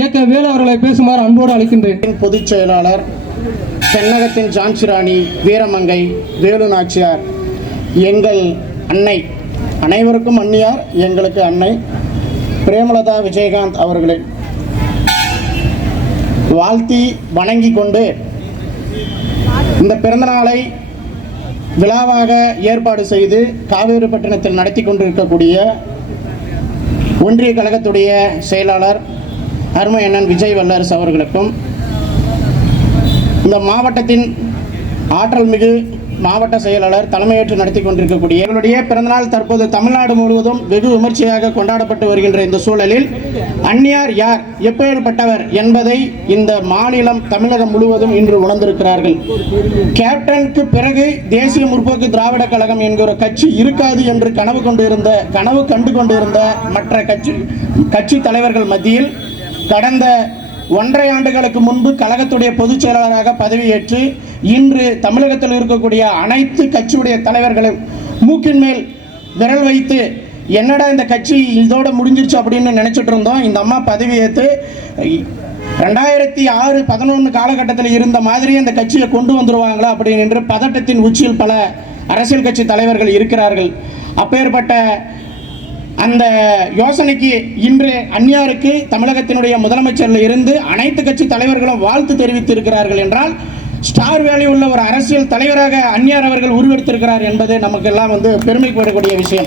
A K Velu அவர்களை பேசுமாறு அன்போடு அழைக்கின்றேன். பொதுச் செயலாளர் தென்னகத்தின் ஜான்சிராணி வீரமங்கை வேலு நாச்சியார். எங்கள் அன்னை அனைவருக்கும் அன்னியார் எங்களுக்கு அன்னை பிரேமலதா விஜயகாந்த் அவர்களை. வாழ்த்தி வணங்கி கொண்டு இந்த பிறந்தநாளை விழாவாக ஏற்பாடு செய்து காவேரிப்பட்டினத்தில் நடத்தி கொண்டிருக்கக்கூடிய ஒன்றிய கழகத்துடைய செயலாளர் அருமை அண்ணன் விஜய் வல்லரசு அவர்களுக்கும் இந்த மாவட்டத்தின் ஆற்றல் மிகு மாவட்ட செயலாளர் தலைமையேற்று நடத்தி கொண்டிருக்கக்கூடிய எங்களுடைய பிறந்தநாள் தற்போது தமிழ்நாடு முழுவதும் வெகு விமர்சையாக கொண்டாடப்பட்டு வருகின்ற இந்த சூழலில் அந்நியார் யார் எப்பேற்பட்டவர் என்பதை இந்த மாநிலம் தமிழகம் முழுவதும் இன்று உணர்ந்திருக்கிறார்கள். கேப்டனுக்கு பிறகு தேசிய முற்போக்கு திராவிட கழகம் என்கிற கட்சி இருக்காது என்று கனவு கொண்டிருந்த கனவு கண்டு கொண்டிருந்த மற்ற கட்சி கட்சி தலைவர்கள் மத்தியில் கடந்த ஒன்றரை ஆண்டுகளுக்கு முன்பு கழகத்துடைய பொதுச் செயலாளராக பதவியேற்று இன்று தமிழகத்தில் இருக்கக்கூடிய அனைத்து கட்சியுடைய தலைவர்களும் மூக்கின் மேல் விரல் வைத்து என்னடா இந்த கட்சி இதோட முடிஞ்சிருச்சு அப்படின்னு நினைச்சிட்டு இருந்தோம். இந்த அம்மா பதவியேற்று ரெண்டாயிரத்தி ஆறு பதினொன்று காலகட்டத்தில் இருந்த மாதிரி அந்த கட்சியை கொண்டு வந்துருவாங்களா அப்படின்னு பதட்டத்தின் உச்சியில் பல அரசியல் கட்சி தலைவர்கள் இருக்கிறார்கள். அப்பேற்பட்ட அந்த யோசனைக்கு இன்று அந்நியாருக்கு தமிழகத்தினுடைய முதலமைச்சரில் இருந்து அனைத்து கட்சி தலைவர்களும் வாழ்த்து தெரிவித்திருக்கிறார்கள் என்றால் ஸ்டார் வேல்யூ உள்ள ஒரு அரசியல் தலைவராக அந்நியார் அவர்கள் உருவெடுத்திருக்கிறார் என்பது நமக்கெல்லாம் வந்து பெருமைப்படக்கூடிய விஷயம்.